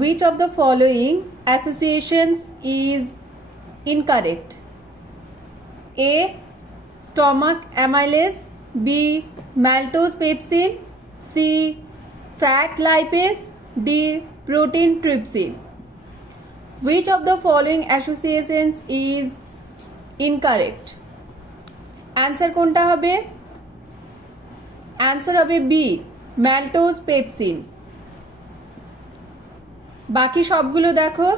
Which of the following associations is incorrect? A. Stomach amylase. B. Maltose pepsin. C. Fat lipase. D. Protein trypsin. Which of the following associations is incorrect? Answer কোনটা হবে? Answer হবে B. Maltose pepsin. বাকি সবগুলো দেখো,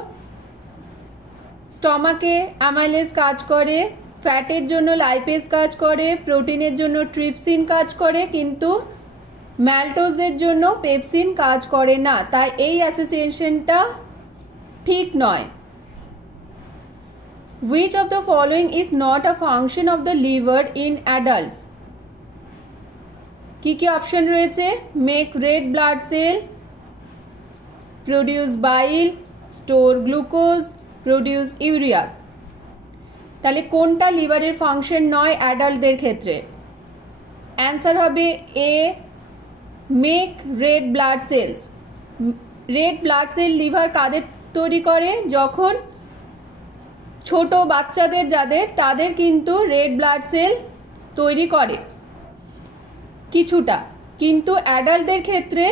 স্টমাকে অ্যামাইলেজ কাজ করে, ফ্যাটের জন্য লাইপেজ কাজ করে, প্রোটিনের জন্য ট্রিপসিন কাজ করে, কিন্তু ম্যালটোজের জন্য পেপসিন কাজ করে না, তাই এই অ্যাসোসিয়েশনটা ঠিক নয়। Which of the following is not a function of the liver in adults? কি কি অপশন রয়েছে? Make red blood cell, produce bile, store glucose, produce urea. তাহলে কোনটা লিভারের ফাংশন নয় অ্যাডাল্টদের ক্ষেত্রে? অ্যান্সার হবে A, make red blood cells. Red blood cell liver কাদের তৈরি করে? যখন ছোট বাচ্চাদের যাদের, তাদের কিন্তু রেড ব্লাড সেল তৈরি করে কিছুটা, কিন্তু অ্যাডাল্টদের ক্ষেত্রে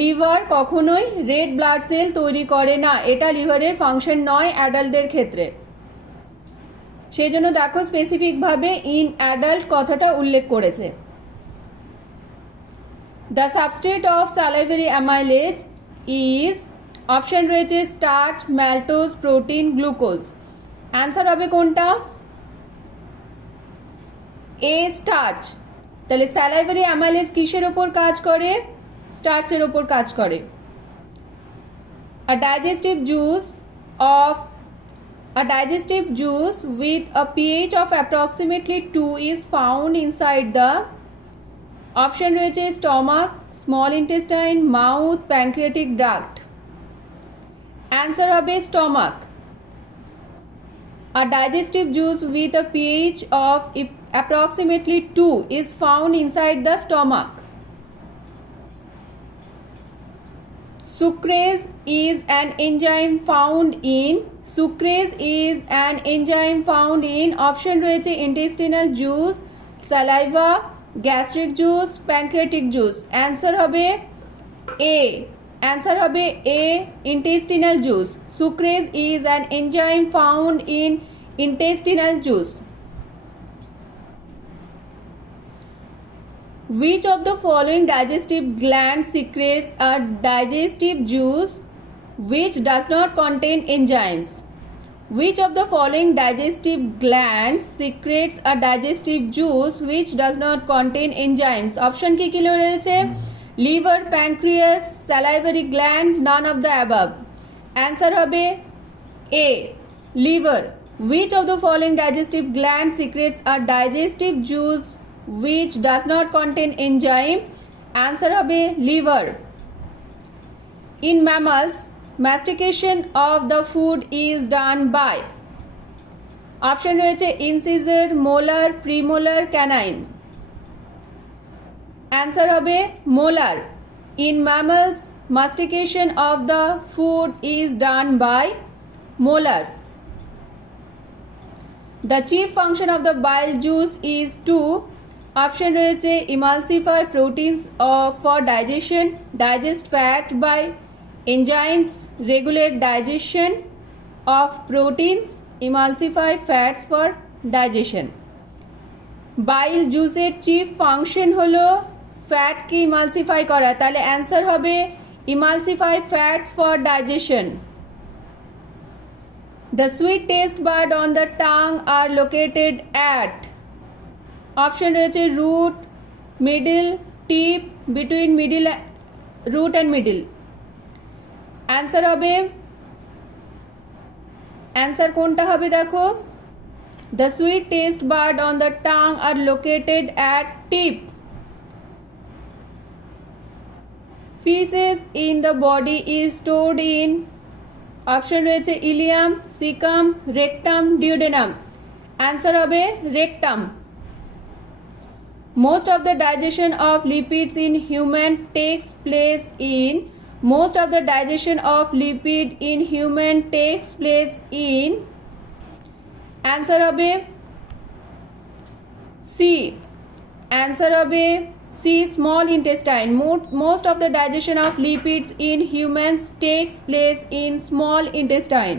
লিভার কখনোই রেড ব্লাড সেল তৈরি করে না, এটা লিভারের ফাংশন নয় অ্যাডাল্টদের ক্ষেত্রে। সেই জন্য দেখো স্পেসিফিকভাবে ইন অ্যাডাল্ট কথাটা উল্লেখ করেছে। The substrate of salivary amylase is, option রয়েছে starch, maltose, protein, glucose. Answer হবে কোনটা? A, starch. তাহলে স্যালাইভারি অ্যামাইলেজ কিসের ওপর কাজ করে? স্টার্চের ওপর কাজ করে। A digestive juice with a pH of approximately 2 is found inside the, option রয়েছে stomach, small intestine, mouth, pancreatic duct. Answer হবে stomach. A digestive juice with a pH of approximately 2 is found inside the stomach. Sucrase is an enzyme found in, option রয়েছে intestinal juice, saliva, gastric juice, pancreatic juice. Answer হবে A. Answer হবে A, intestinal juice. Sucrase is an enzyme found in intestinal juice. Which of the following digestive gland secretes a digestive juice which does not contain enzymes? Which of the following digestive gland secretes a digestive juice which does not contain enzymes? Option কি কি রয়েছে? Liver, pancreas, salivary gland, none of the above. Answer হবে A, liver. Which of the following digestive gland secretes a digestive juice which does not contain enzyme? Answer হবে liver. In mammals, mastication of the food is done by, option রয়েছে incisor, molar, premolar, canine. Answer হবে molar. In mammals, mastication of the food is done by molars. The chief function of the bile juice is to, option রয়েছে emulsify proteins for digestion, digest fat by enzymes, regulate digestion of proteins, emulsify fats for digestion. বাইল জুসের chief function হলো ফ্যাটকে ইমালসিফাই করা, তাহলে answer হবে emulsify fats for digestion. The sweet taste bud on the tongue are located at, option রয়েছে root, middle, tip, between middle, root and middle. Answer হবে, answer কোনটা হবে দেখো? The sweet taste bud on the tongue are located at tip. Feces in the body is stored in, option রয়েছে Ilium, caecum, rectum, duodenum. Answer হবে rectum. Most of the digestion of lipids in human takes place in, Most of the digestion of lipid in human takes place in, answer হবে C, answer হবে C, small intestine. Most of the digestion of lipids in humans takes place in small intestine.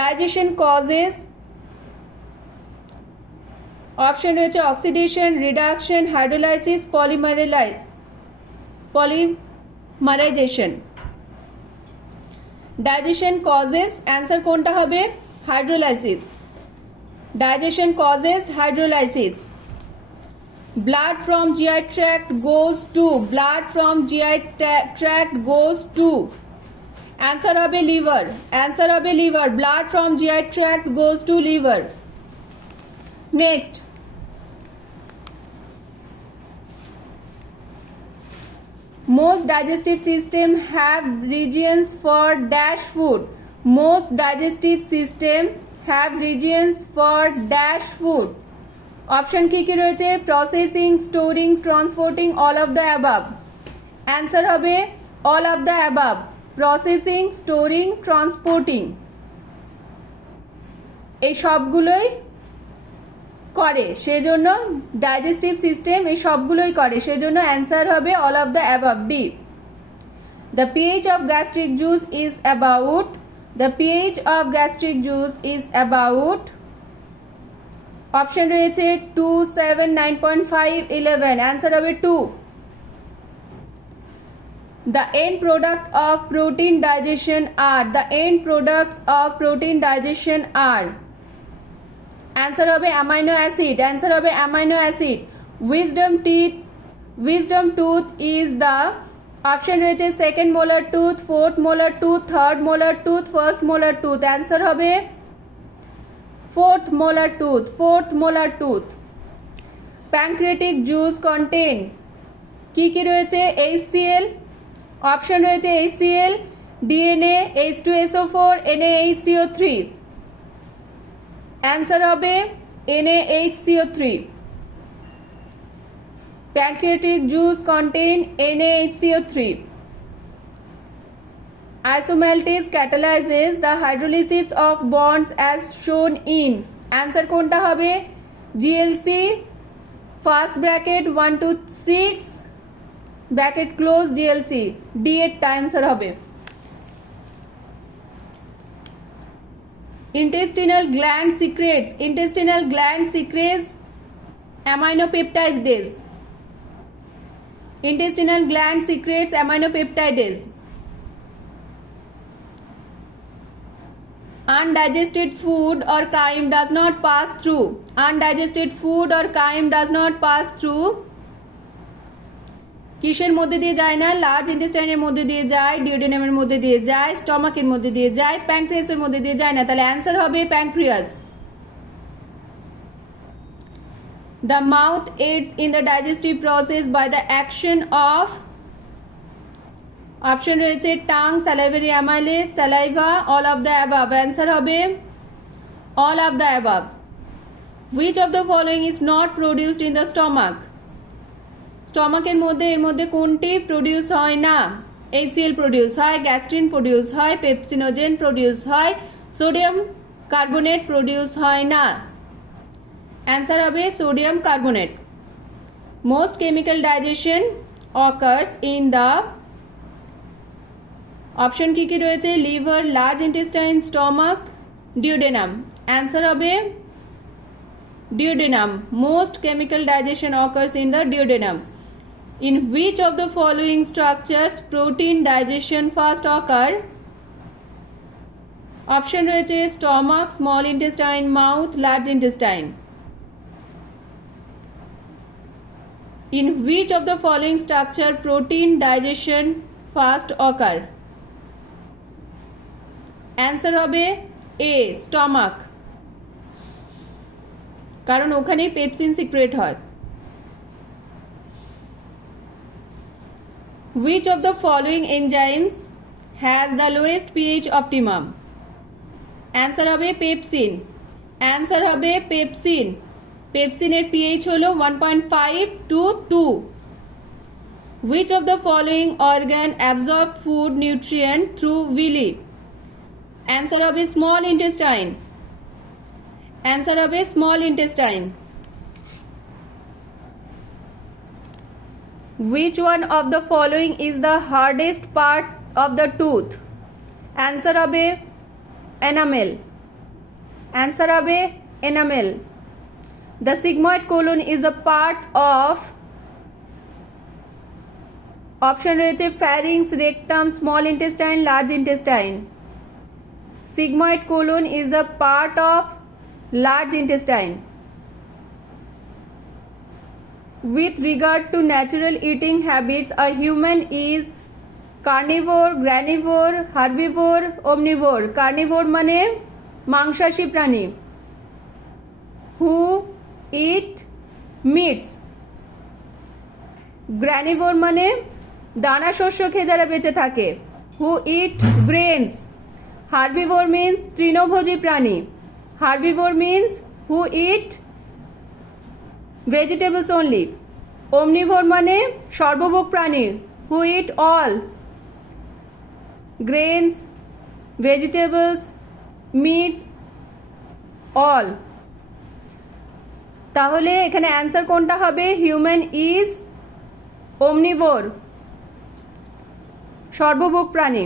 Digestion causes, option রয়েছে oxidation, reduction, hydrolysis, polymerization. Digestion causes, answer কোনটা হবে? Hydrolysis. Digestion causes hydrolysis. Blood from GI tract goes to, blood from GI tract goes to, answer হবে liver, answer হবে liver, blood from GI tract goes to liver. Next, most digestive system have regions for dash food. Most digestive system have regions for dash food. Option কী কী রয়েছে? Processing, storing, transporting, all of the above. Answer হবে all of the above. Processing, storing, transporting এই সবগুলোই করে, সেজন্য digestive system এই সবগুলোই করে, সেজন্য অ্যান্সার হবে all of the above, D. The pH of gastric juice is about, the pH of gastric juice is about, option রয়েছে 2, 7, 9.5, 11, অ্যান্সার হবে 2। The end product of protein digestion are, the end products of protein digestion are, answer হবে amino acid, answer হবে amino acid. Wisdom tooth is the, option রয়েছে second molar tooth, fourth molar tooth, third molar tooth, first molar tooth, answer হবে fourth molar tooth, fourth molar tooth. Pancreatic juice contain কি কি রয়েছে? HCl, option রয়েছে HCl, DNA, H2SO4, NaHCO3, answer হবে NaHCO3। Pancreatic juice contain NaHCO3. Isomaltase catalyzes the hydrolysis of bonds as shown in, answer কোনটা হবে? GLC, first bracket 1 to 6 bracket close GLC, D এরটা answer হবে। intestinal gland secretes aminopeptidase, intestinal gland secretes aminopeptidase. Undigested food or chyme does not pass through, undigested food or chyme does not pass through কিসের মধ্যে দিয়ে যায় না? লার্জ ইন্টেস্টাইনের মধ্যে দিয়ে যায়, ডিওডেনামের মধ্যে দিয়ে যায়, স্টমাকের মধ্যে দিয়ে যায়, প্যানক্রিয়াসের মধ্যে দিয়ে যায় না, তাহলে অ্যান্সার হবে pancreas. The mouth aids in the digestive process by the action of, option রয়েছে tongue, salivary amylase, saliva, all of the above, answer হবে all of the above. Which of the following is not produced in the stomach, স্টমাকের মধ্যে এর মধ্যে কোনটি produce হয় না? HCl produce হয়, গ্যাস্ট্রিন প্রডিউস হয়, পেপসিনোজেন প্রডিউস হয়, সোডিয়াম কার্বনেট প্রডিউস হয় না, অ্যান্সার হবে sodium carbonate. Most chemical digestion occurs in the, option কী কী রয়েছে? Liver, large intestine, stomach, duodenum, answer হবে duodenum. Most chemical digestion occurs in the duodenum. In which of the following structures protein digestion first occur? Option রয়েছে stomach, small intestine, mouth, large intestine. In which of the following structure protein digestion first occur? Answer হবে এ, স্টমাক, কারণ ওখানেই pepsin secret হয়। Which of the following enzymes has the lowest pH optimum? Answer হবে pepsin, answer হবে পেপসিন। পেপসিনের পিএইচ হলো 1.5 to 2। which of the following organ absorb food nutrient through villi? Answer হবে small intestine. Answer হবে small intestine. Which one of the following is the hardest part of the tooth? Answer হবে enamel. Answer হবে enamel. The sigmoid colon is a part of option রয়েছে pharynx, rectum, small intestine, large intestine. Sigmoid colon is a part of large intestine. With regard to natural eating habits, a human is carnivore, granivore, herbivore, omnivore. Carnivore মানে মাংসাশী প্রাণী, who eat meats. গ্র্যানিভোর মানে দানা শস্য খেয়ে যারা বেঁচে থাকে, who eat grains. হার্বিভোর means তৃণভোজী প্রাণী. হার্বিভোর means who eat vegetables only. omnivore মানে সর্বভোগ প্রাণী, who eat all grains, vegetables, meats, all. তাহলে এখানে অ্যান্সার কোনটা হবে? হিউম্যান ইজ omnivore, সর্বভোগ প্রাণী.